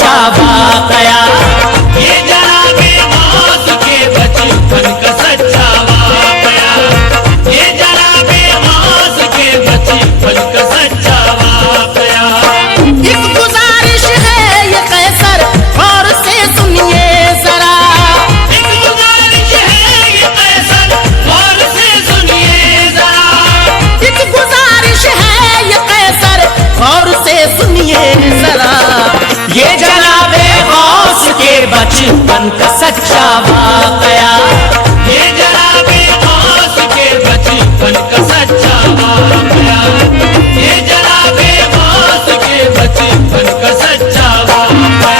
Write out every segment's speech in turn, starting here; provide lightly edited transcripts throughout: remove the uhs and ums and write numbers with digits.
सच्चा वाकया, ये जनाबे गौस के बचपन का सच्चा वाकया, ये जनाबे गौस के बचपन का सच्चा वाकया। एक गुजारिश है ये कैसर, गौर से सुनिए जरा। एक गुजारिश है ये कैसर, गौर से सुनिए जरा। एक गुजारिश है ये कैसर, गौर से सुनिए जरा। ये जनाबे गौस के बचपन का सच्चा वाकया, ये जनाबे गौस के बचपन का सच्चा वाकया, ये जनाबे गौस के बचपन का सच्चा वाकया।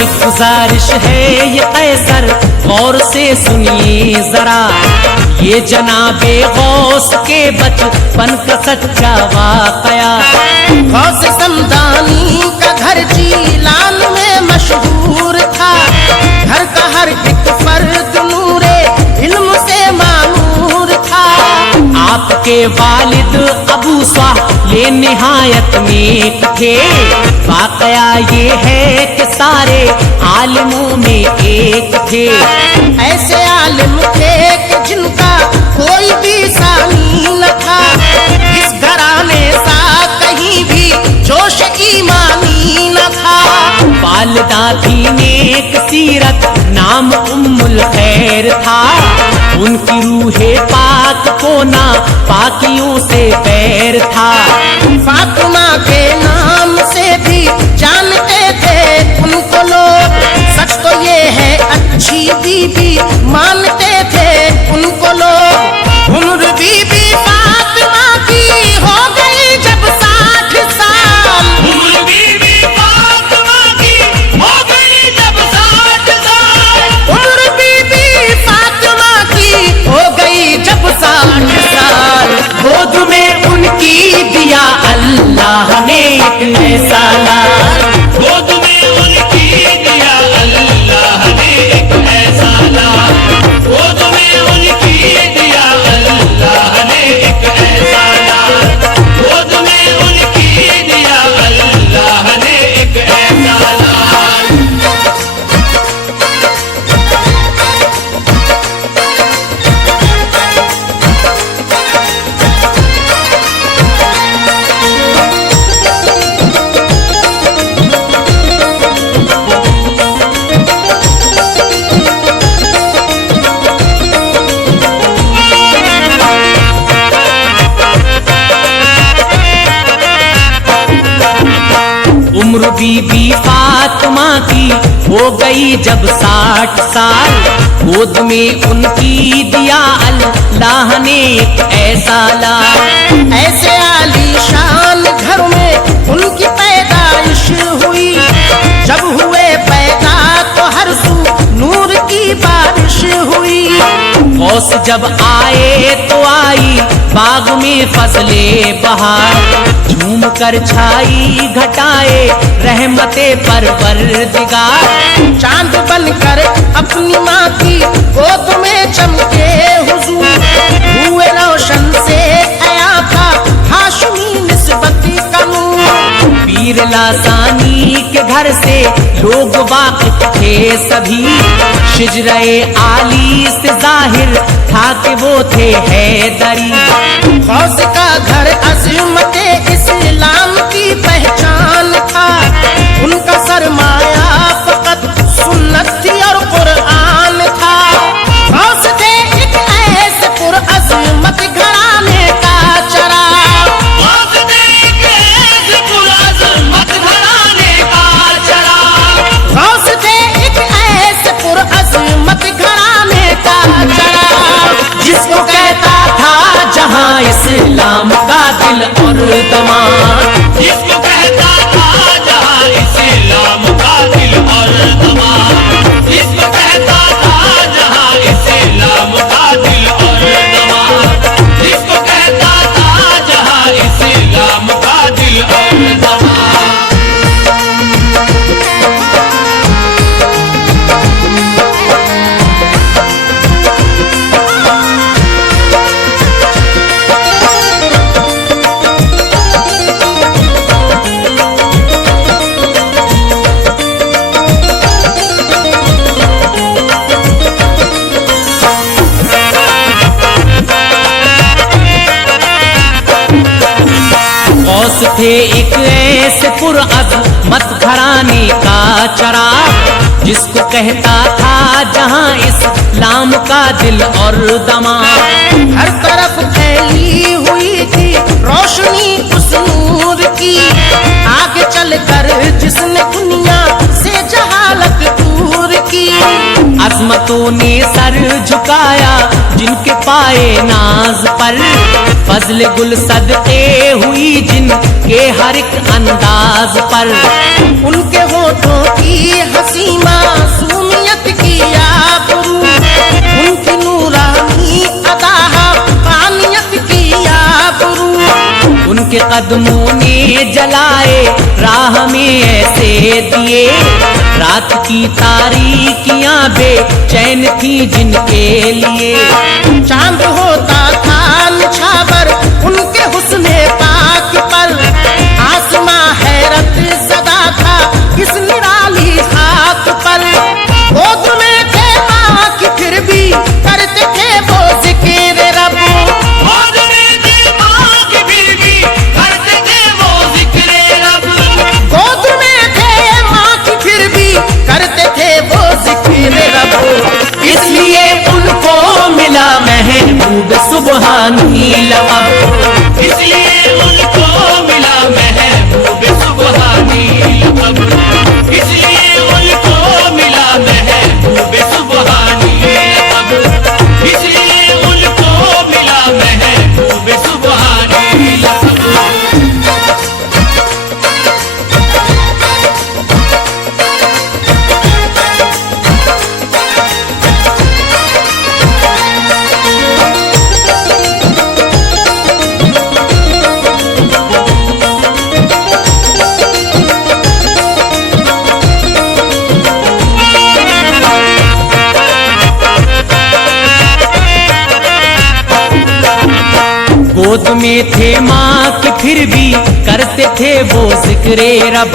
एक गुजारिश है ये कैसर, गौर से सुनिए जरा। ये जनाबे गौस के बचपन का सच्चा वाकया, गौस समदानी का घर जीलान में मशहूर था। घर का हर एक फर्द नूरे इल्म से मामूर था। आपके वालिद अबू स्वाह ये निहायत नेक थे। वाकया ये है कि सारे आलिमों में एक थे। ऐसे आलिम थे कि जिनका कोई भी सानी न था। इस घराने सा कहीं भी जोश ईमानी न था। वालिदा थी नेक सीरत, नाम उम्मुल खैर था। उनकी रूहे पाक को ना पाकियों से पैर था। फातिमा के नाम से भी जानते थे उनको लोग। सच तो ये है अच्छी बीबी मानते थे उनको लोग। उम्र बीबी फातिमा की हो गई जब 60 साल। उम्र बीबी फातिमा की हो गई जब 60 साल। उम्र बीबी फातिमा की हो गई जब 60 साल। गोद में उनकी दिया अल्लाह ने एक ऐसा लाल। गोद में उनकी दिया अल्लाह ने एक ऐसा लाल। गोद में उनकी दिया अल्लाह ने एक ऐसा लाल। गोद में उनकी दिया अल्लाह ने एक ऐसा लाल। उम्र बीबी फातिमा की हो गई जब 60 साल। गोद में उनकी दिया अल्लाह ने एक ऐसा लाल। ऐसे आलीशान घर में उनकी पैदाइश हुई। जब हुए पैदा तो हर सू नूर की बारिश हुई। गौस जब आए तो आई बाग में फसले बहार। झूम कर छाई घटाए रहमते परवरदिगार। चांद बनकर अपनी माँ की गोद में चमके हुजूर। हुए रोशन से आया था हाशमी निस्बती का नूर। पीर लासानी के घर से लोग वाकिफ थे सभी। शिजरे आली से जाहिर था कि वो थे हैदरी। गौस का घर अज़मते इस्लाम की पहचान था। उनका सरमाया फकत सुन्नत थी और कुरान था। गौस थे एक ऐसे पुरअज़मत घराने का चराग। गौस थे एक ऐसे पुरअज़मत घराने का चराग। गौस थे एक ऐसे पुरअज़मत घराने का चराग। जिसको कहता था जहां इस्लाम का दिल और दमाग। जिसको कहता था जहां इस्लाम का दिल और दमाग। थे एक ऐसे पुरअज़मत घराने का चराग, जिसको कहता था जहां इस्लाम का दिल और दमाग। हर तरफ फैली हुई थी रोशनी उस नूर की, आगे चलकर जिसने दुनिया से जहालत दूर की। अज़मतों ने सर झुकाया जिनके पाए नाज पर, फजल गुल सदके हुई जिनके हर एक अंदाज पर। उनके होठों की हंसी मासूमियत की आबरू, उनकी नूरानी अदा पानियत की आबरू। उनके कदमों ने जलाए राह में ऐसे दिए, रात की तारीकियां बेचैन थी जिनके लिए। चांद होता था निछावर उनके हुस्ने पाक पर, आसमां हैरत सदा था इस निराली खाक पर। गोद में थे माँ की फिर भी करते थे वो जिक्र रब, गोद में थे माँ की फिर भी करते थे वो जिक्र रब। गोद में थे माँ की फिर भी करते थे वो जिक्र रब। इसलिए उनको मिला महबूब सुबहानी लक़ब, इसलिए उनको मिला महबूब सुबहानी लक़ब, इसलिए उनको मिला महबूब सुबहानी लक़ब, इसलिए उनको मिला महबूब सुबहानी लक़ब। गोद में थे माँ की फिर भी करते थे वो जिक्र रब,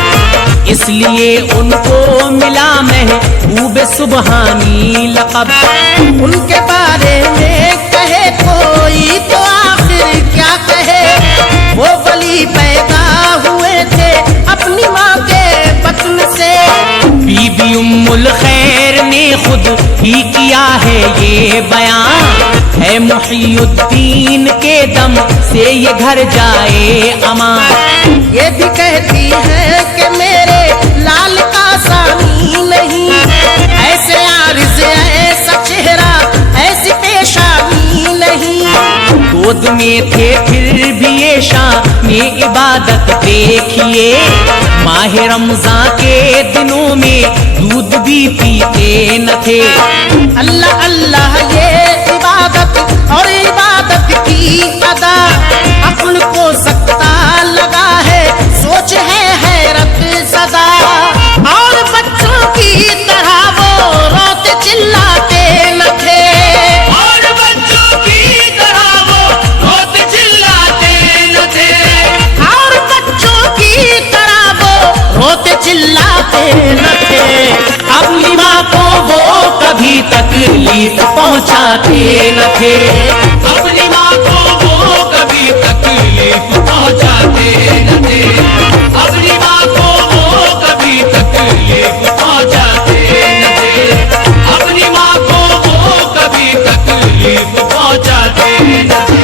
इसलिए उनको मिला महबूब सुबहानी लक़ब। उनके बारे में कहे कोई तो आखिर क्या कहे, वो वली पैदा हुए थे अपनी माँ के बतन से। बीबी उम्मुल खैर ने खुद ही किया है ये बयान, है मुहियुद्दीन के दम से ये घर जाए अमान। ये भी कहती है कि मेरे लाल का सानी नहीं, ऐसे आरिज़ ऐसा चेहरा ऐसी पेशानी नहीं। गोद में थे फिर भी ये शान इबादत देखिए, माह रमजान के दिनों में दूध भी पीते न थे। अल्लाह अल्लाह ये इबादत और इबादत की अदा, अक्ल को सकता लगा है सोच है हैरत सदा। और बच्चों की तरह वो रोते चिल्लाते न थे, और बच्चों की तरह वो रोते चिल्लाते न थे, और बच्चों की तरह वो रोते चिल्लाते न थे। अपनी माँ को वो कभी तकलीफ पहुँचाते न थे, अपनी माँ को वो कभी तकलीफ पहुँचाते न थे, अपनी माँ को वो कभी तकलीफ पहुँचाते न थे, अपनी माँ को वो कभी तकलीफ पहुँचाते न थे।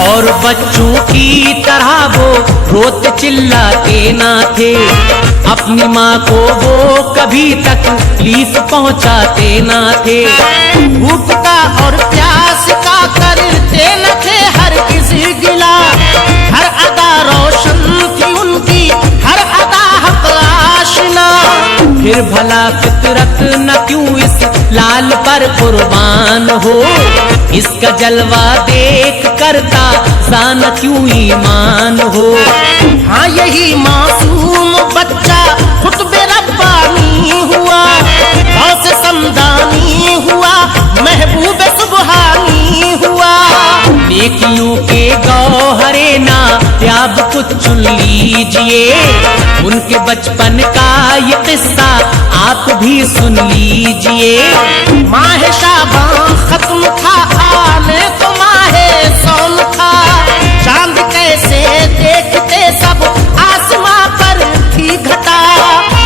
और बच्चों की तरह वो रोते चिल्लाते ना थे, अपनी माँ को वो कभी तकलीफ पहुँचाते ना थे। भूख का और प्यास का करते न थे हर किसी गिला, हर अदा रोशन थी उनकी हर अदा हक आशना। फिर भला फितरत न क्यों इस लाल पर कुर्बान हो, इसका जलवा देख करता सान क्यों ईमान हो। हाँ यही मासूम बच्चा खुतबे रब्बानी हुआ, गौसे समदानी हुआ, महबूब सुबहानी हुआ। नेकियों के गौहरे ना याब कुछ चुन लीजिए, उनके बचपन का ये किस्सा आप भी सुन लीजिए। माह शाबान खत्म था आने तो माहे सौन था, चांद कैसे देखते सब आसमां पर थी घटा।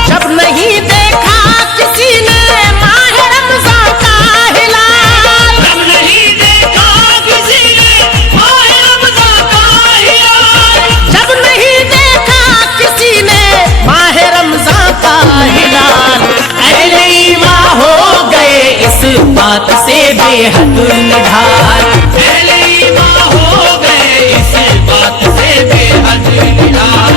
जब नहीं देखा किसी ने माह रमजान का हिलाल, जब नहीं देखा किसी ने माह रमजान का हिलाल, जब नहीं देखा किसी ने माह रमजान का हिलाल। अहले ईमान हो गए इस बात से बेहद निढाल। पहले ईमान हो गए इस बात से बेहद निहाल,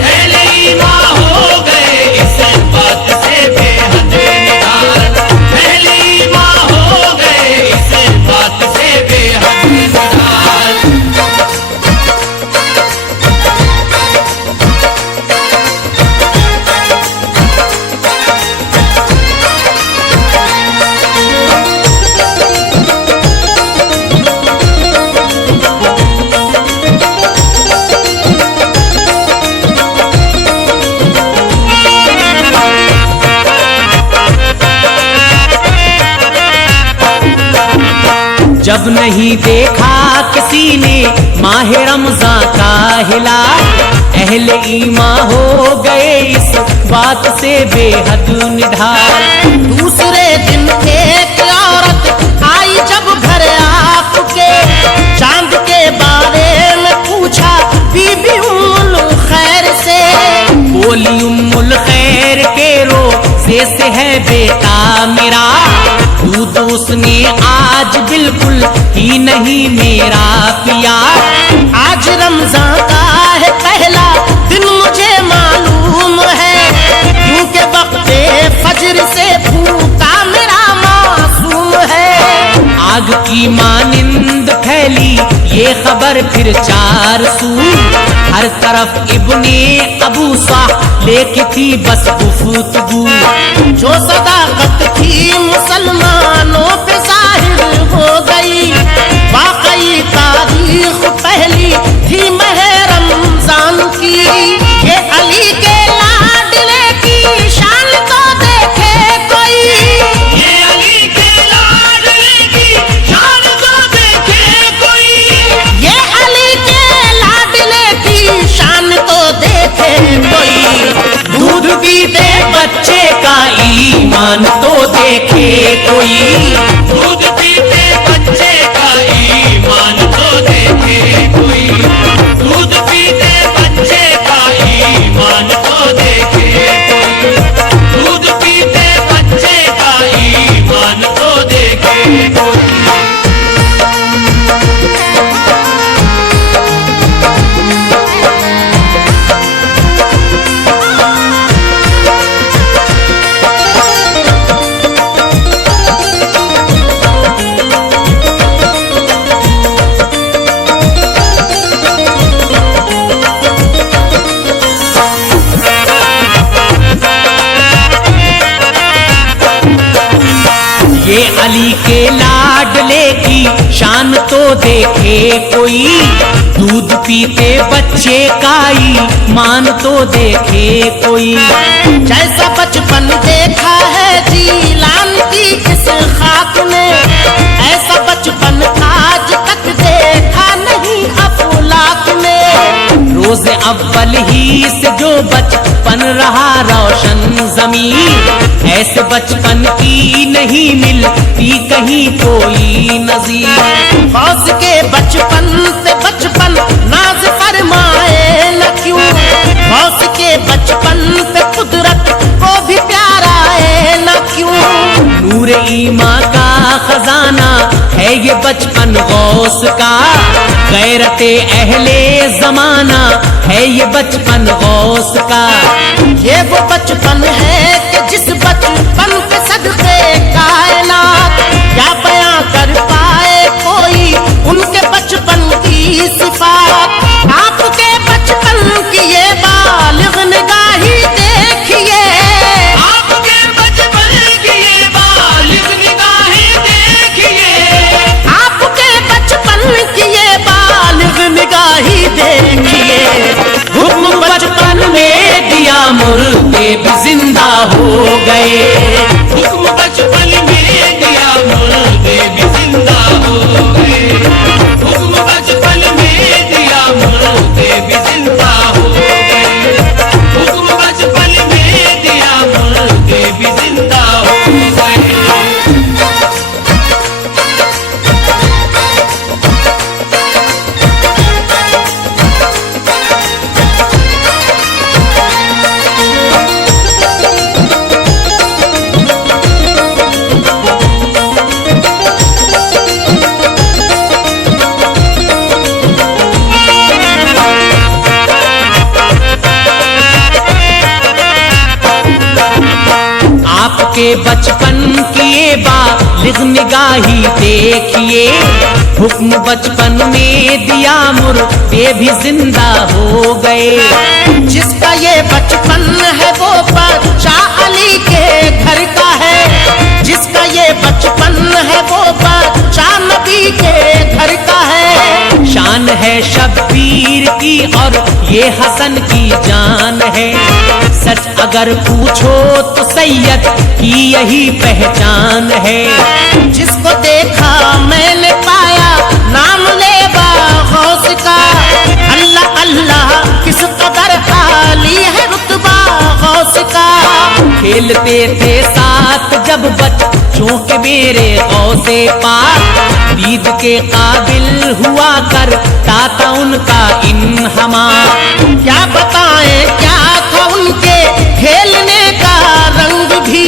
पहले ईमान हो गए इस बात से बेहद निहाल, पहले ईमान हो गए इस बात से बेहद निहाल। जब नहीं देखा किसी ने माह रमजान का हिलाल, अहले ईमान हो गए इस बात से बेहद निढाल। दूसरे दिन एक औरत आई जब घर आपके, चांद के बारे में पूछा बीबी उम्मुल खैर से। बोली उम्मुल खैर के रोज़े से है बेटा मेरा, दूध उसने आज बिल्कुल ही नहीं मेरा पिया। आज रमजान का है पहला दिन मुझे मालूम है, क्योंकि वक्ते फजर से भूखा मेरा मासूम है। आग की मानिंद फैली ये खबर फिर चार सू, हर तरफ इब्ने अबू साह लेके थी बस गुफ्तगू। जो सदाकत थी मुसलमानों पे जाहिर हो गई, वाकई तारीख पहली थी माह रमजान की। ये अली के लाडले की शान तो देखे कोई, ये अली के लाडले की शान तो देखे कोई, ये अली के लाडले की शान तो देखे कोई। दूध पीते बच्चे का ईमान तो देखे कोई, दूध पीते बच्चे का ईमान तो देखे कोई, दूध पीते बच्चे का ईमान तो देखे कोई, दूध पीते बच्चे का ईमान तो देखे कोई। ये अली के लाडले की शान तो देखे कोई, दूध पीते बच्चे का ईमान तो देखे कोई। जैसा बचपन देखा है जीलान की किस खाक ने, ऐसा बचपन आज तक देखा नहीं अफलाक ने। रोज़े अव्वल ही से जो बचपन रहा रोशन ज़मीन, ऐसे बचपन की नहीं मिलती कहीं कोई नज़ीर। गौस के बचपन पे बचपन नाज फरमाए न क्यों, गौस के बचपन पे कुदरत को भी प्यारा है न क्यों। नूर ईमान का खजाना है ये बचपन गौस का, गैरते अहले जमाना है ये बचपन गौस का। ये वो बचपन है कि जिस बचपन पे सदके कायनात क्या बयां कर पाए कोई उनके बचपन की सिफात। आपके बचपन की ये बालिग निगाही आपके बचपन किए बालिग निगाही देखिए, हुक्म बचपन में दिया मुर्दे भी जिंदा हो गए। जिसका ये बचपन है वो बादशाह अली के घर का है, जिसका ये बचपन है वो बादशाह नबी के घर का है। शान है शब्बीर की और ये हसन की जान है, सच अगर पूछो तो सैयद की यही पहचान है। जिसको देखा मैंने पाया नाम लेवा गौस का, अल्लाह अल्लाह किस कदर आली है रुतबा गौस का। खेलते थे साथ जब बच्चों के मेरे गौसे पाक, दीद के काबिल हुआ करता था उनका इन्हमा। क्या बताएं क्या था उनके खेलने का रंग भी,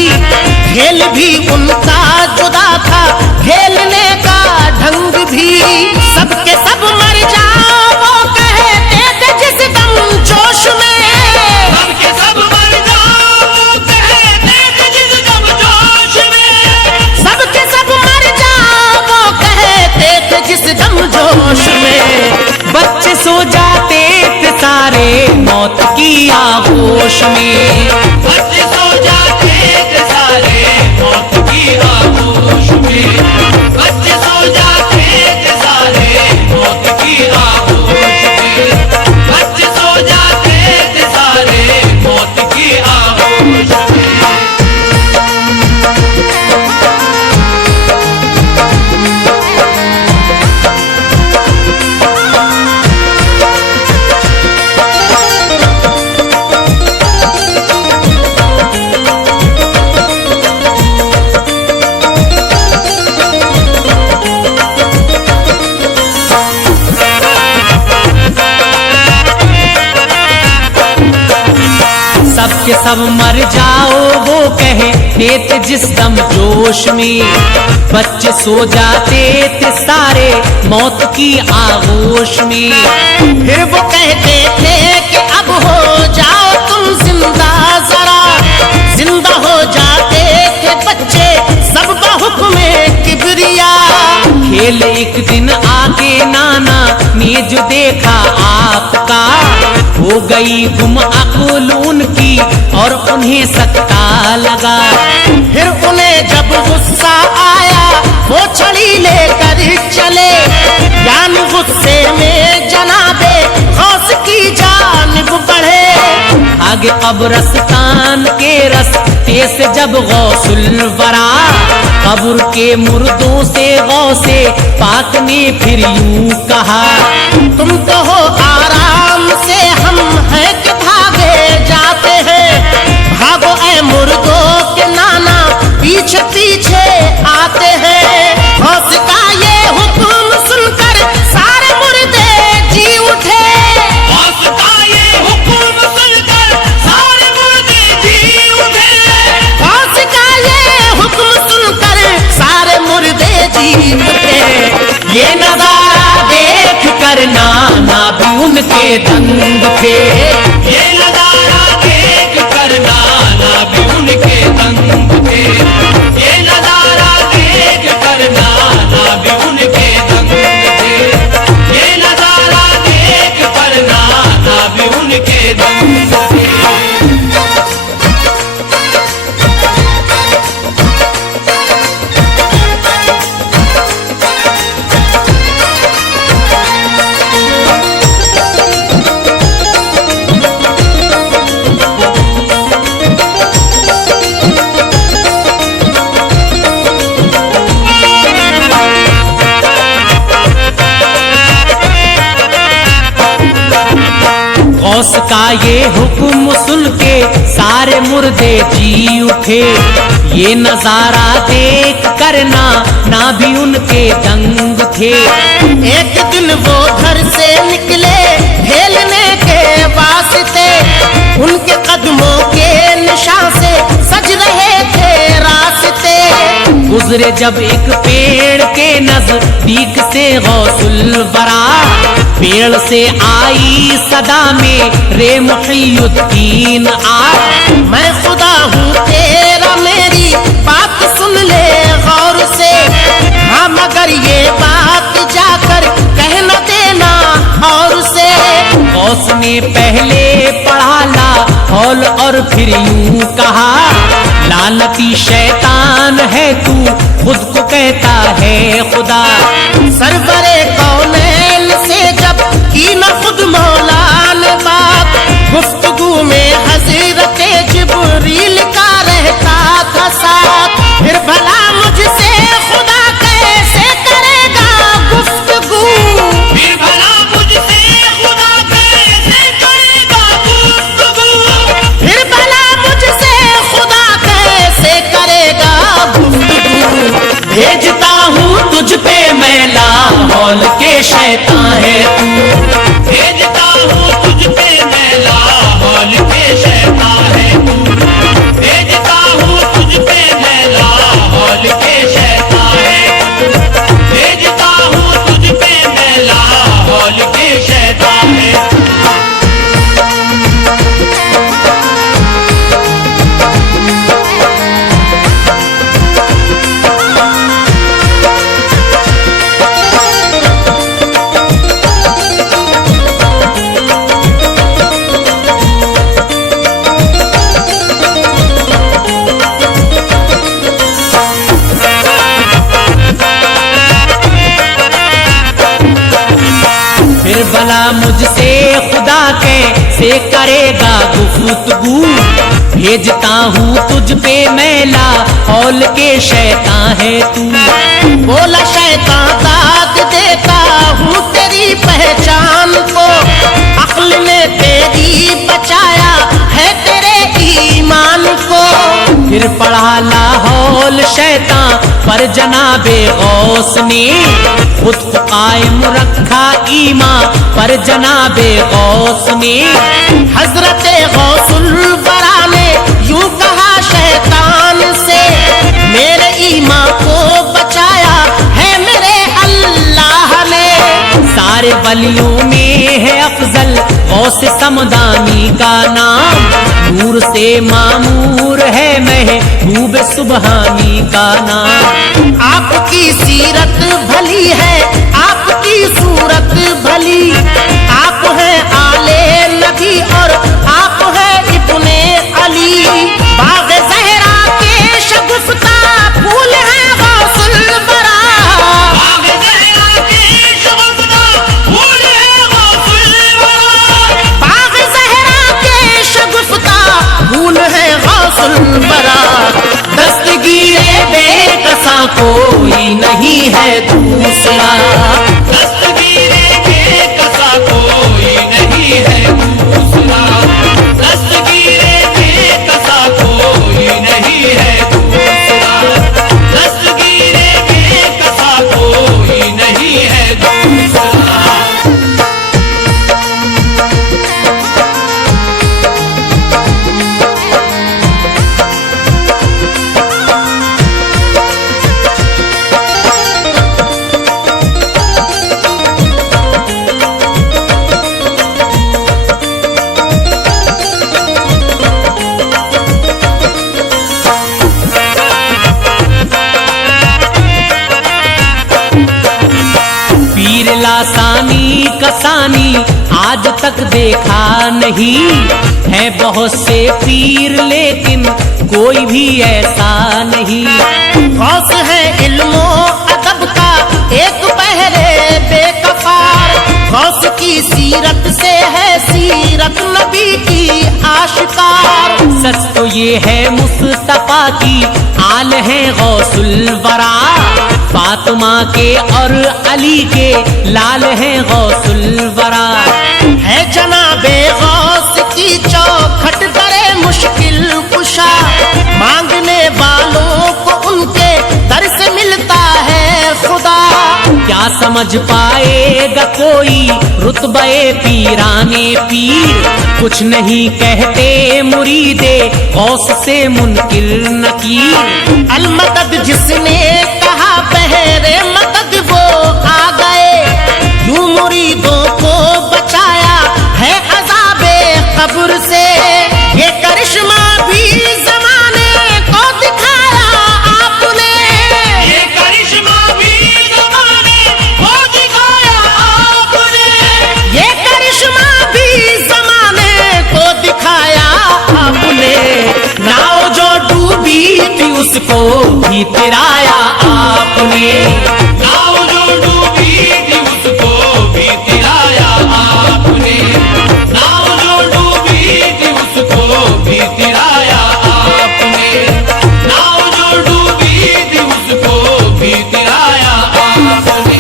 खेल भी उनका जुदा था, खेलने का ढंग भी। सबके सब मर जाओ वो कहते थे जिस दम जोश में, सबके सब मर जाओ कहते थे जिस दम जोश में, सबके सब मर जाओ वो कहते थे जिस दम जोश में। बच्चे सो जाते थे सारे मौत की आगोश में, बच्चे सो जाते थे सारे मौत की आगोश में, बच्चे सो जाते थे सारे मौत की आगोश में, बच्चे सो जाते थे सारे मौत की आगोश में। सबके सब मर जाओ वो कहते थे जिस दम जोश में, बच्चे सो जाते थे सारे मौत की आगोश में। फिर वो कहते थे कि अब हो जाओ तुम जिंदा जरा, जिंदा हो जाते थे बच्चे सब बहुक्म किबरिया। खेल एक दिन आके नाना ने जो देखा आपका, हो गई गुम अकुल उनकी और उन्हें सत्ता लगा। फिर उन्हें जब गुस्सा आया वो छड़ी लेकर चले, जान गुस्से में जनाबे गौस की जानिब बढ़े। आगे कब्रस्तान के रस्ते से जब गौसुल वरा, कब्र के मुर्दों से गौसे पाक ने फिर यूं कहा, तुम तो हो आराम से, हम हैं कि भागे जाते हैं। भागो ऐ मुर्दों के नाना पीछे पीछे आते हैं। गौस का ये हुक्म सुनकर सारे मुर्दे जी उठे, गौस का ये हुक्म सुनकर सारे मुर्दे जी उठे, गौस का ये हुक्म सुनकर सारे मुर्दे जी उठे। ये नजारा देख कर नाना भी उनके दंग थे। ये नजारा देख कर नाना भी उनके दंग थे, ये नजारा देख कर नाना भी उनके दंग थे, ये नजारा देख कर नाना भी उनके दंग थे। गौस का ये हुक्म सुन के सारे मुर्दे जी उठे। ये नजारा देख करना ना भी उनके दंग थे। एक दिन वो घर से निकले खेलने के वास्ते, उनके कदमों के निशान से सज रहे थे रास्ते। गुजरे जब एक पेड़ के नजदीक से गौसुल वरा, पेड़ से आई सदा में रे मुहियुद्दीन आ। मैं खुदा हूँ तेरा मेरी मेरी बात सुन ले गौर से। हाँ मगर ये बात जाकर कह न देना और से। गौस ने पहले पढ़ा लाहौल और फिर यूं कहा, लानती शैतान है तू, खुद को कहता है खुदा। सरवरे कौनैन से जब की न खुद मौला ने बात, गुफ्तगू में हज़रत जिब्रील का रहता था साथ। फिर भला मुझसे खुदा कैसे करेगा गुफ्तगू, फिर भला मुझसे खुदा कैसे करेगा गुफ्तगू, फिर भला मुझसे खुदा कैसे करेगा गुफ्तगू। भेजता हूँ तुझ पे मैं लाहौल के शैतान है तू। भेजता हूँ तुझ पे मैं लाहौल के शैतान है तू। भेजता हूँ तुझ पे मैं लाहौल के शैतान है तू। भेजता हूँ तुझ पे मैं लाहौल के शैतान है तू। फिर भला मुझसे खुदा कैसे करेगा गुफ्तगू, भेजता हूँ तुझ पे मैं लाहौल के शैतान है तू। बोला शैतान दाग देता हूँ तेरी पहचान को, अक्ल ने तेरी बचाया है तेरे ईमान को। फिर पढ़ा लाहौल शैतान पर जनाबे गौस ने, खुद को कायम रखा ईमान पर जनाबे गौस ने। हजरत गौसुल बरा ने यूं कहा शैतान से, मेरे ईमान को बचाया है मेरे अल्लाह ने। सारे वलियों में है अफजल गौस समदानी का नाम, नूर से मामूर है महबूब सुबहानी का नाम। आपकी सीरत भली है आपकी सूरत भली, आप हैं आले नबी और आप हैं इब्ने अली। बाग ज़हरा के शगुफ्ता फूल हैं गौसुल बरा, बाग ज़हरा के शगुफ्ता फूल है गौसुल बरा। बाग ज़हरा के शगुफ्ता फूल हैं गौसुल बरा। दस्तगीरे बेकसा कोई नहीं है दूसरा, दस्तगीरे बेकसा कोई नहीं है दूसरा। दस्तगीरे बेकसा कोई नहीं है दूसरा। दस्तगीरे बेकसा कोई नहीं है दूसरा। पीर लासानी कसानी आज तक देखा नहीं है, बहुत से पीर लेकिन कोई भी ऐसा नहीं। गौस है इल्मो अदब का एक बहरे बेकफार, गौस की सीरत से है सीरत नबी की आशिकार। सच तो ये है मुस्तफा की आल है गौसुल वरा, फातिमा के और अली के लाल है गौसुल वरा। है जनाबे गौस की चौखट दरे मुश्किल कुशा, मांगने वालों को उनके दर से मिलता है खुदा। क्या समझ पाएगा कोई रुतबे पीराने पीर, कुछ नहीं कहते मुरीदे गौस से मुनकिर नकीर। अलमदद जिसने कहा बहरे मदद वो आ गए, यूं मुरीदों को बचाया है अज़ाबे कब्र से। ये करिश्मा भी ज़माने को दिखाया तिराया आपने। नाव जो डूबी थी उसको भी तिराया आपने, नाव जो डूबी थी उसको भी तिराया आपने, नाव जो डूबी थी उसको भी तिराया आपने।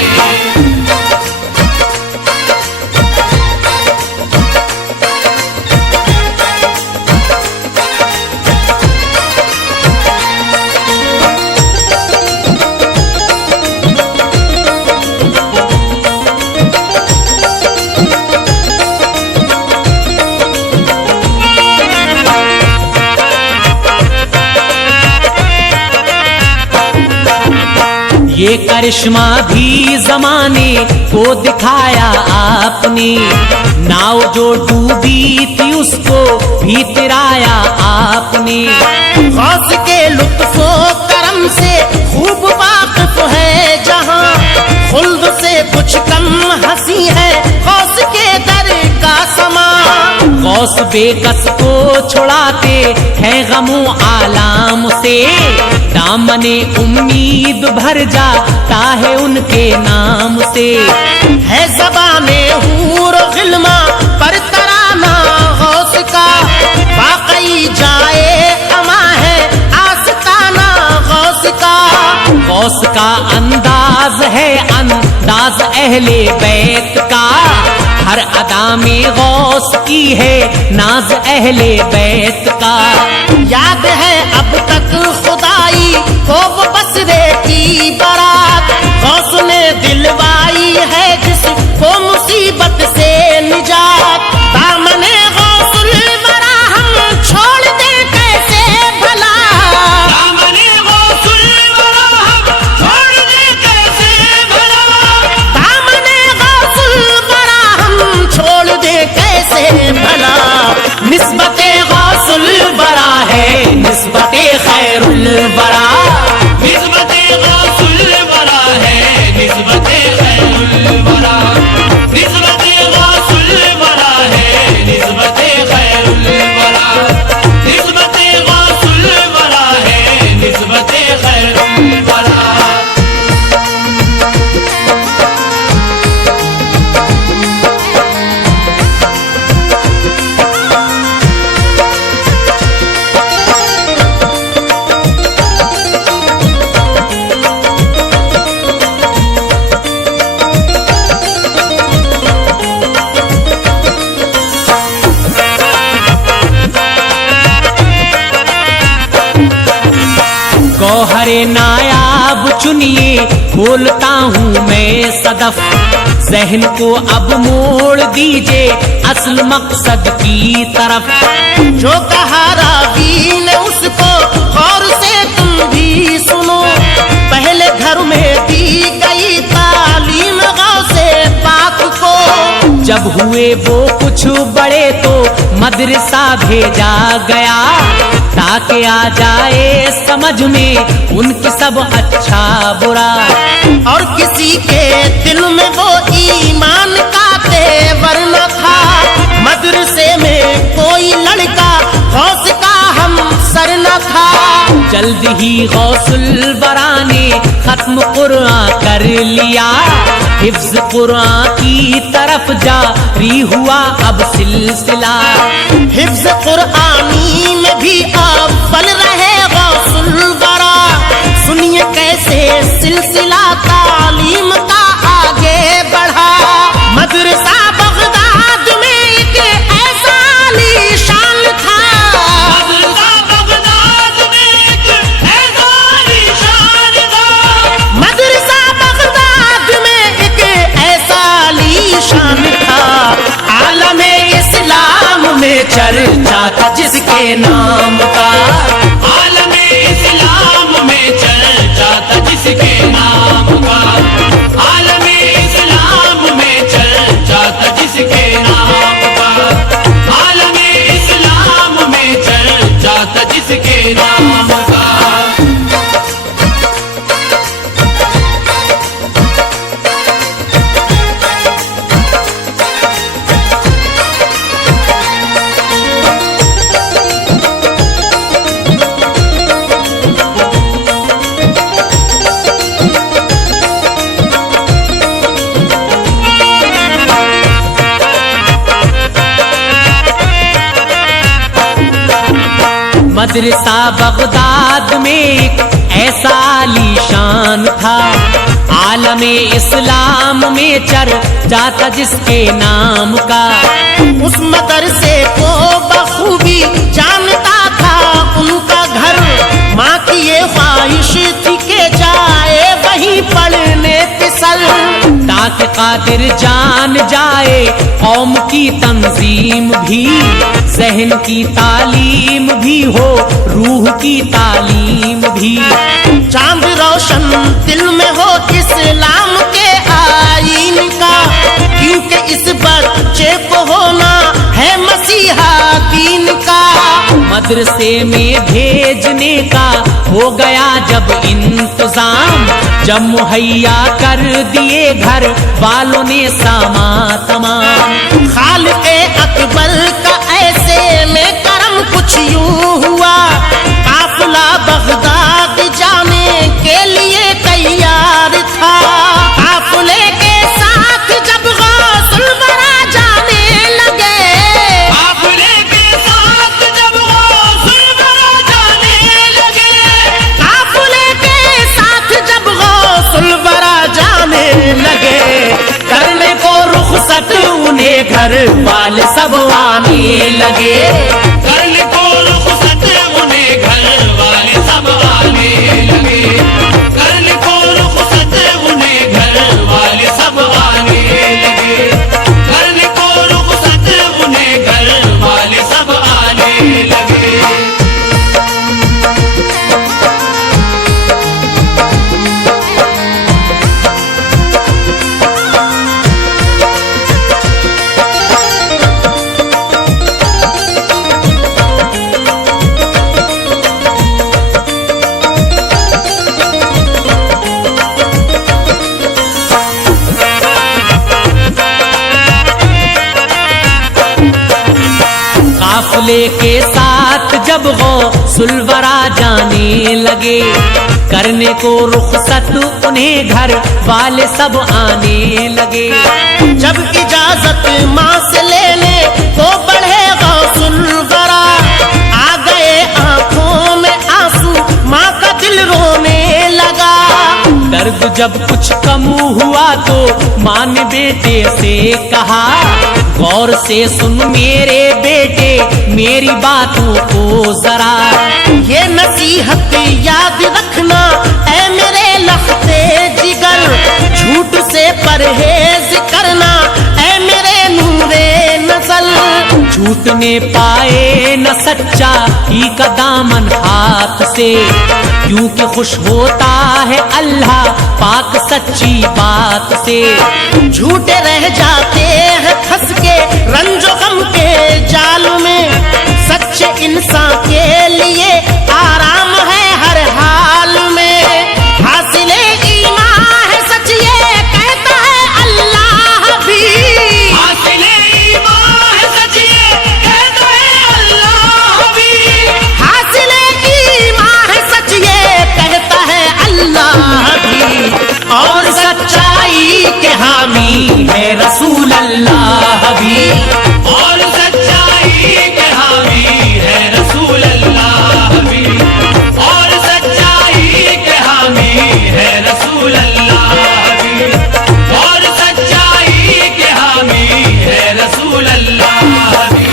ये करिश्मा भी जमाने को दिखाया आपने। नाव जो डूबी थी उसको भी तिराया आपने। गौस के लुत्फो करम से खूब वाकिफ है जहां, खुल्द से कुछ कम हंसी है गौस के दर का समा। गौस बेकस को छुड़ाते हैं गमों आलाम से, दामने उम्मीद भर जाता है उनके नाम से। है ज़बाने हूर गिल्मा पर तराना गौस का, वाकई जाए अमा है आस्ताना गौस का। गौस का अंदाज है अंदाज अहले बैत का, हर अदा में गौस की है नाज अहले बैत का। याद है अब तक खुदाई को वो बसरे की बारात, गौस ने दिलवाई है जिसको मुसीबत से निजात। दामने गौसुल वरा हम छोड़ दे कैसे भला, दामने गौसुल वरा हम छोड़ दे कैसे भला, दामने गौसुल वरा हम छोड़ दे कैसे भला। निस्बते गौसुल बरा है निस्बते खैरुल बरा, निस्बते गौसुल वरा है निस्बते खैरुल वरा, निस्बते गौसुल वरा है निस्बते खैरुल वरा, निस्बते गौसुल वरा है निस्बते खैरुल वरा। गौहरे नायाब चुनिए खोलता हूँ मैं सदफ, जहन को अब मोड़ दीजिए असल मकसद की तरफ। जो कहा रावी ने उसको गौर से तुम भी सुनो, पहले घर में दी गई तालीम गौसे पाक को। जब हुए वो कुछ बड़े तो मदरसा भेजा गया, ताकि आ जाए समझ में उनकी सब अच्छा बुरा। और किसी के दिल में वो ईमान का तेवर न था, मदरसे में कोई लड़का गौस का हम सर न था। जल्द ही गौसुल बरा ने खत्म कुरान कर लिया, हिफ्ज कुरान की तरफ जारी हुआ अब सिलसिला। हिफ्ज कुरानी में भी अव्वल रहे गौसुल बरा, सुनिए कैसे सिलसिला तालीम का आगे बढ़ा। मदरसा बगदाद में एक ऐसा आलीशान था, मदरसा बगदाद में एक ऐसा आलीशान था, मदरसा बगदाद में एक ऐसा आलीशान था। आलमे इस्लाम में चर्चा था जिसके नाम का, आलमे इस्लाम में चर्चा था जिसके नाम का, आलमे इस्लाम में चर्चा था जिसके नाम का, आलमे इस्लाम में चर्चा था जिसके नाम का। मदरसा बगदाद में एक ऐसा आलीशान था, आलमे इस्लाम में चर्चा था जिसके नाम का। उस मदरसे को बखूबी जानता था उनका घर, माँ की ये ख्वाहिश थी कि जाए वहीं पढ़ने फिसल, ताकि कादिर जान जाए कौम की तंजीम भी, जहन की तालीम भी हो, रूह की तालीम भी। चांद रोशन दिल में हो इस्लाम के आईन का, क्योंकि इस बच्चे को होना है मसीहा दीन का। मदरसे में भेजने का हो गया जब इंतजाम, जब मुहैया कर दिए घर वालों ने सामा तमाम। खालिक़े अकबर का ऐसे में करम कुछ यूं हुआ, काफिला बगदाद जाने के लिए तैयार था। काफिले के साथ जब गौसुल बरा जाने लगे, काफिले के साथ जब गौसुल बरा जाने लगे, काफिले के साथ जब गौसुल बरा जाने लगे, करने को रुखसत उन्हें घर वाले सब आने लगे। करने को रुखसत उन्हें घर वाले सब आने लगे, करने को रुखसत उन्हें घर वाले सब आने लगे, करने को रुखसत उन्हें घर वाले सब आने लगे। काफिले के साथ जब गौसुल बरा जाने लगे, करने को रुखसत उन्हें घर वाले सब आने लगे। जब इजाजत माँ से लेने को बढ़े गौसुल बरा, आ गए आंखों में आंसू, माँ का दिल रोने लगा। दर्द जब कुछ कम हुआ तो माँ ने बेटे से कहा, गौर से सुन मेरे बेटे मेरी बातों को जरा, ये नसीहत याद रखना ऐ मेरे लखते जिगर, झूठ से परहेज करना ऐ मेरे नूरे नज़र। झूठ ने पाए न सच्चा ही का दामन हाथ से, क्योंकि खुश होता है अल्लाह पाक सच्ची बात से। झूठे रह जाते हैं फंस के रंजो गम के जाल में, सच्चे इंसान के लिए आराम है हर हाल में। हासिले ईमान है सच ये कहता है अल्लाह भी, हासिले ईमान है सच ये कहता है अल्लाह भी, हासिले ईमान है सच ये कहता है अल्लाह भी। और सच्चाई के हामी है रसूल अल्लाह भी, और सच्चाई के हामी है रसूल अल्लाह भी, और सच्चाई के हामी है रसूल अल्लाह भी, और सच्चाई के हामी है रसूल अल्लाह भी।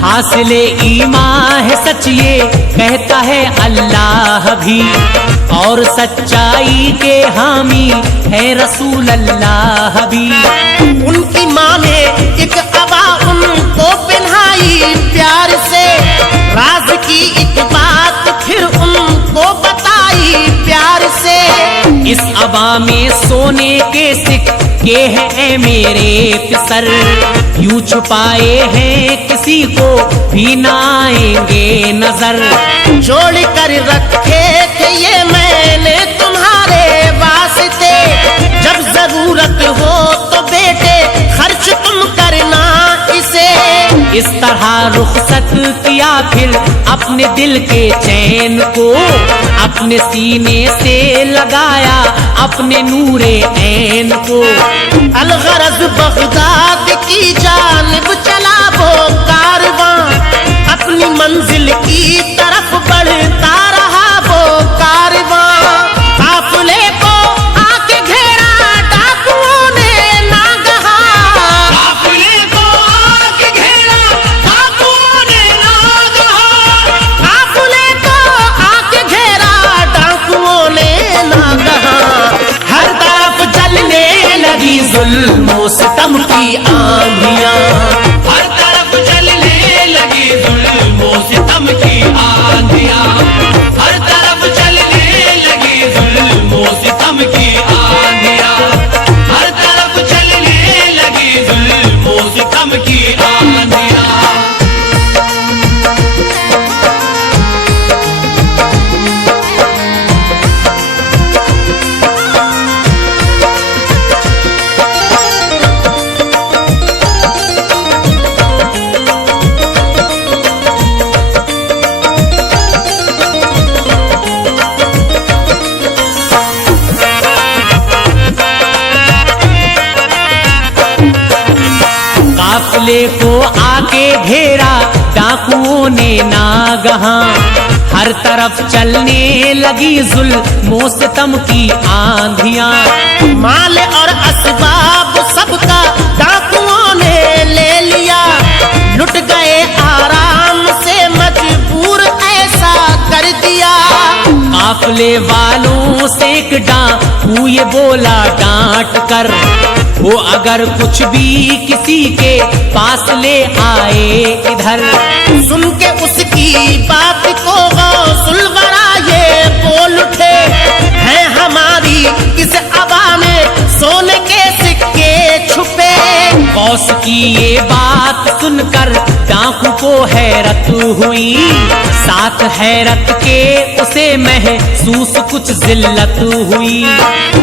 हासिले ईमान है सच ये कहता है अल्लाह भी, और सच्चाई के हामी है रसूल अल्लाह भी। उनकी माँ ने एक अबा उनको पहनाई प्यार से, राज की एक बात फिर उनको बताई प्यार से। इस अबा में सोने के सिक्के हैं मेरे पिसर, यूं छुपाए हैं किसी को भी ना आएंगे नजर। जोड़ कर रखे थे ये मैंने तुम्हारे वास्ते। जब जरूरत हो तो बेटे खर्च तुम करना इसे। इस तरह रुखसत किया फिर अपने दिल के चैन को, अपने सीने से लगाया अपने नूरे ऐन को। अलगरज बगदाद की जानिब चला वो कारवां, अपनी मंजिल की तरफ बढ़ता रहा वो कारवां। काफिले को आके घेरा डाकुओं ने नागहां, काफिले को आके घेरा डाकुओं ने नागहां, काफिले को आके घेरा डाकुओं ने नागहां। हर तरफ जलने लगी जुल्मों सितम की आंधियां। हर तरफ जलने लगी जुल्मों सितम की आंधियां। हर तरफ चलने लगी जुल्मों सितम की आंधियां। हर तरफ चलने लगी जुल्मों सितम की आंधियां। काफिले को आके घेरा डाकुओं ने नागहां। हर तरफ चलने लगी जुल्मों सितम की आंधियां। माल और असबाब सबका डाकुओं ने ले लिया। लुट गए आराम से मजबूर ऐसा कर दिया। काफिले वालों से एक डाकू ये बोला डांट कर, वो अगर कुछ भी किसी के पास ले आए इधर। सुन के उसकी बात को गौसुल वरा ये बोल उठे, है हमारी इस अबा में सोने के सिक्के छुपे। गौस की ये बात सुनकर डाकू को हैरत हुई, साथ हैरत के उसे महसूस कुछ जिल्लत हुई।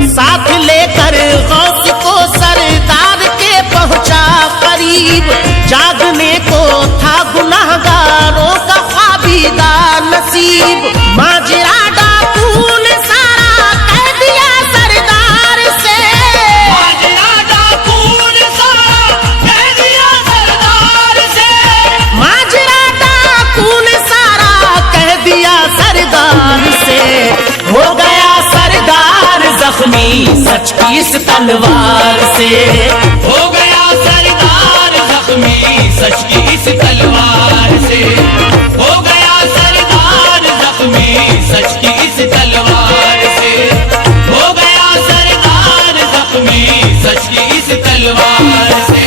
साथ लेकर गौस को सरदार के पहुंचा करीब। जागने को था गुनाहगारों का ख्वाबीदा नसीब। माजरा डाकू ने सारा कह दिया सरदार से। माजरा डाकू ने सारा कह दिया सरदार से। माजरा डाकू ने सारा कह दिया सरदार से। हो गया सरदार जख्मी सच की इस तलवार से। हो गया सरदार जख्मी सच की इस तलवार से। हो गया सरदार जख्मी सच की इस तलवार से। हो गया सरदार जख्मी सच की इस तलवार से।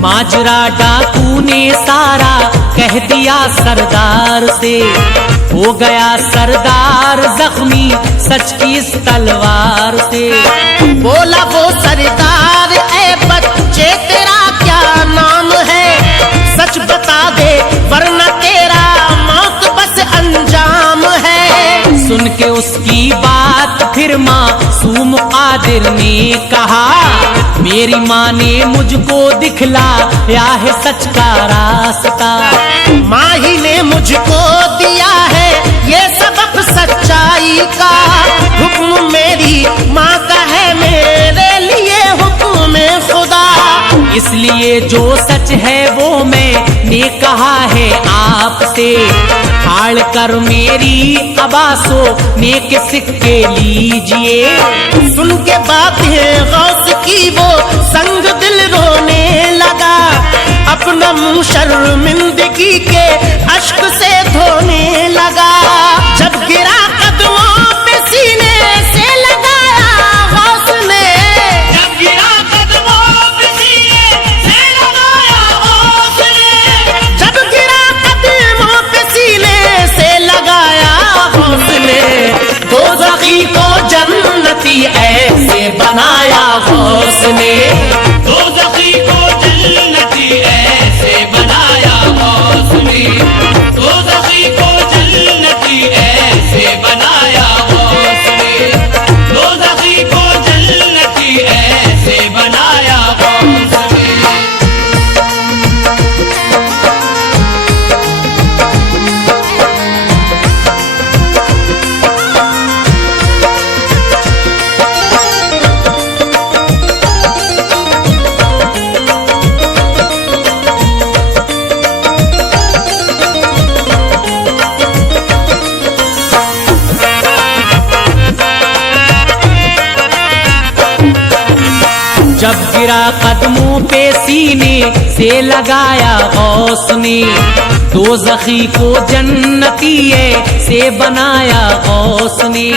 माजरा डाकू ने सारा कह दिया सरदार से। हो गया सरदार जख्मी सच की इस तलवार से। बोला वो सरदार, ए बच्चे तेरा क्या नाम है? सच बता दे वरना तेरा मौत बस अंजाम है। सुन के उसकी बात फिर मासूम कादिर ने कहा, मेरी माँ ने मुझको दिखलाया है सच का रास्ता। माँ ही ने मुझको दिया है ये सबक सच्चाई का। हुक्म मेरी माँ का है मेरे लिए हुक्म खुदा। इसलिए जो सच है वो मैंने कहा है आपसे। फाड़ कर मेरी अबासो नेक सिक्के लीजिए। सुन के बातें गौस की वो संग दिल रोने लगा। अपना मुंह शर्मिंदगी के अश्क से धोने लगा। जब गिरा कदमों पे सी गिरा कदमों पे सीने से लगाया गौस ने, दोज़खी को जन्नती से बनाया गौस ने।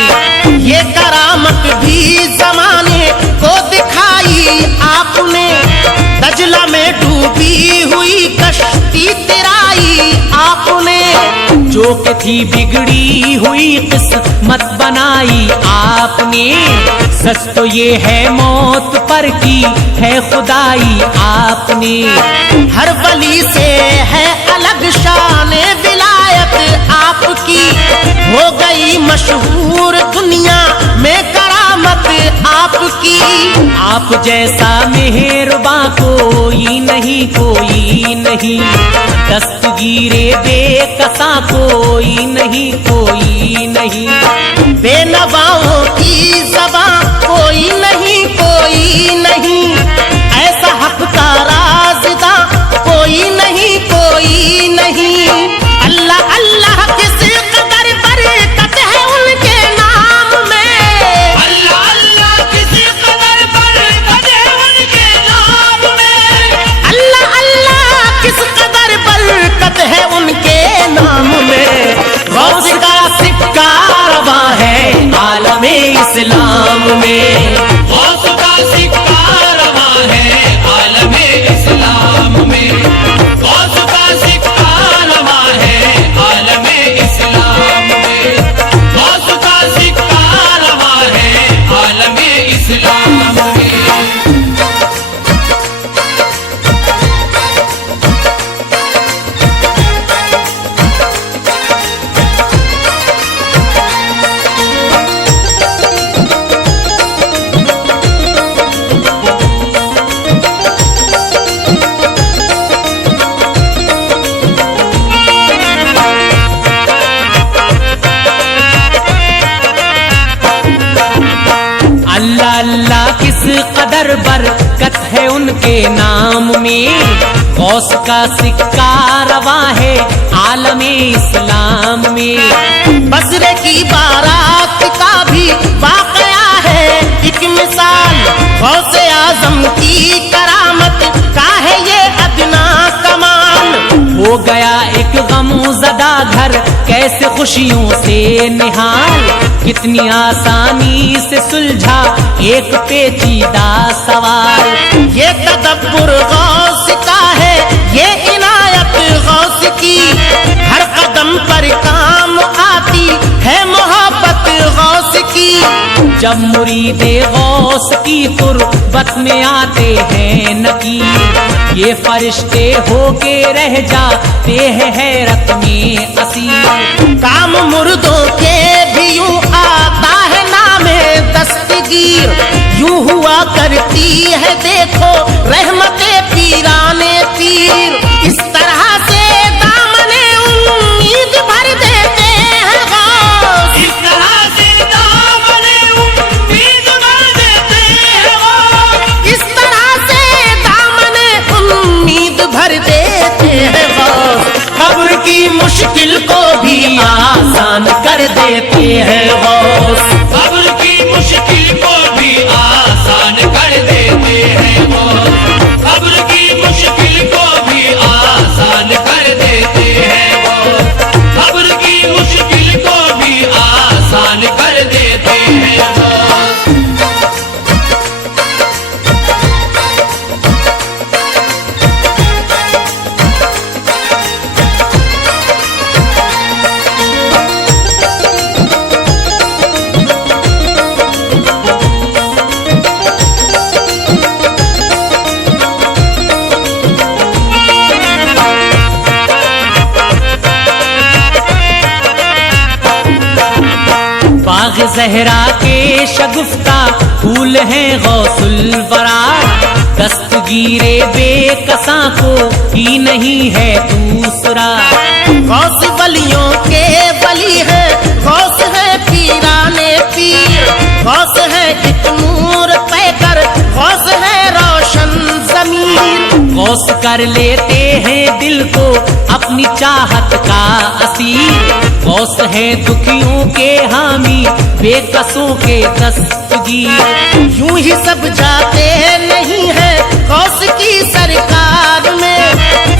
ये करामत भी जमाने को दिखाई आपने, दजला में डूबी हुई कश्ती तिराई आपने। जो कि थी बिगड़ी हुई किस्मत बनाई आपने, सच तो ये है मौत पर की है खुदाई आपने। हर वली से है अलग शान विलायत आपकी, हो गई मशहूर दुनिया में करामत आपकी। आप जैसा मेहरबां कोई नहीं, कोई नहीं, दस्तगीरे बेकसा कोई नहीं, कोई नहीं। बेनवाओं की ज़बां कोई नहीं, कोई नहीं, ऐसा हक का राज़दा कोई नहीं, कोई नहीं। अल्लाह अल्लाह किस कदर बरकत है उनके नाम में, अल्लाह अल्लाह किसी कदर बरकत है उनके नाम में, अल्लाह अल्लाह किस कदर बरकत है उनके नाम में। गौस का सिक्का रवा है आलमे इस्लाम में, गौस का सिक्का रवा है आलमे इस्लाम में, गौस का सिक्का रवा है आलमे इस्लाम में, गौस का सिक्का रवा है आलमे इस्लाम में। अल्लाह अल्लाह किस कदर बरकत है उनके नाम में, गौस का सिक्का रवा है आलमे इस्लाम में। बसरे की बारात का भी वाकया है एक मिसाल, गौसे आजम की करामत का है ये अदना कमाल। हो गया एक गमज़दा घर कैसे खुशियों से निहाल, कितनी आसानी से सुलझा एक पेचीदा सवाल। ये तदब्बुर गौस का है, ये इनायत गौस की, हर कदम पर काम आती है मोहब्बत गौस की। जब मुरीदे गौस की तुरबत में आते हैं नकीर, ये फरिश्ते होके रह जाते हैं हैरत में असीर। काम मुर्दों के भी यूं आता है नामे दस्तगीर, यूं हुआ करती है देखो रहमते पीराने पीर। इस तरह से दामने उम्मीद भर देते हैं गौस, इस तरह से दामने उम्मीद भर देते हैं गौस, इस तरह से दामने उम्मीद भर देते हैं गौस। कब्र की मुश्किल को भी आसान कर देते हैं गौस। कब्र की मुश्किल को भी आसान कर देते हैं गौस, कब्र की मुश्किल को भी आसान कर देते हैं गौस, कब्र की मुश्किल को भी आसान कर देते हैं गौस। बाग ज़हरा के शगुफ्ता फूल हैं गौसुल वरा, दस्तगीरे बेकसा को ही नहीं है दूसरा। गौस वलियों के वली है, गौस है पीराने पीर, गौस है एक नूर पैकर, गौस है रोशन ज़मीर। गौस कर लेते हैं दिल को अपनी चाहत का असीर, गौस गौस है दुखियों के हामी, बेकसों के दस्तगीर। यूं ही सब जाते नहीं है गौस की सरकार में,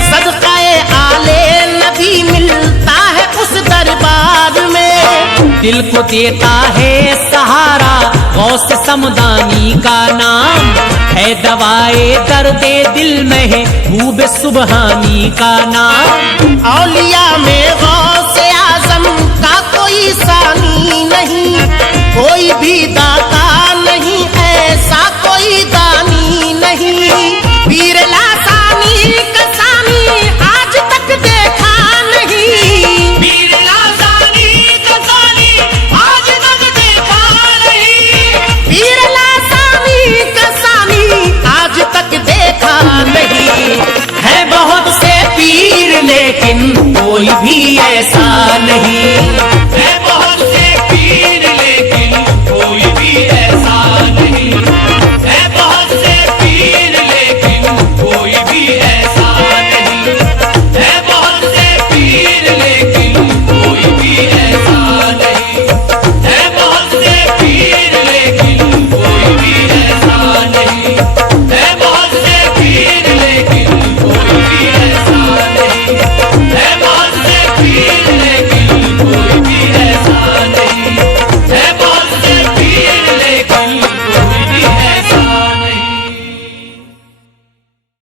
सदकाए आले नबी मिलता है उस दरबार में। दिल को देता है सहारा गौस समदानी का नाम, है दवाए दर्दे दिल में है महबूब सुबहानी का नाम। औलिया में गौस आजम का कोई सानी नहीं, कोई भी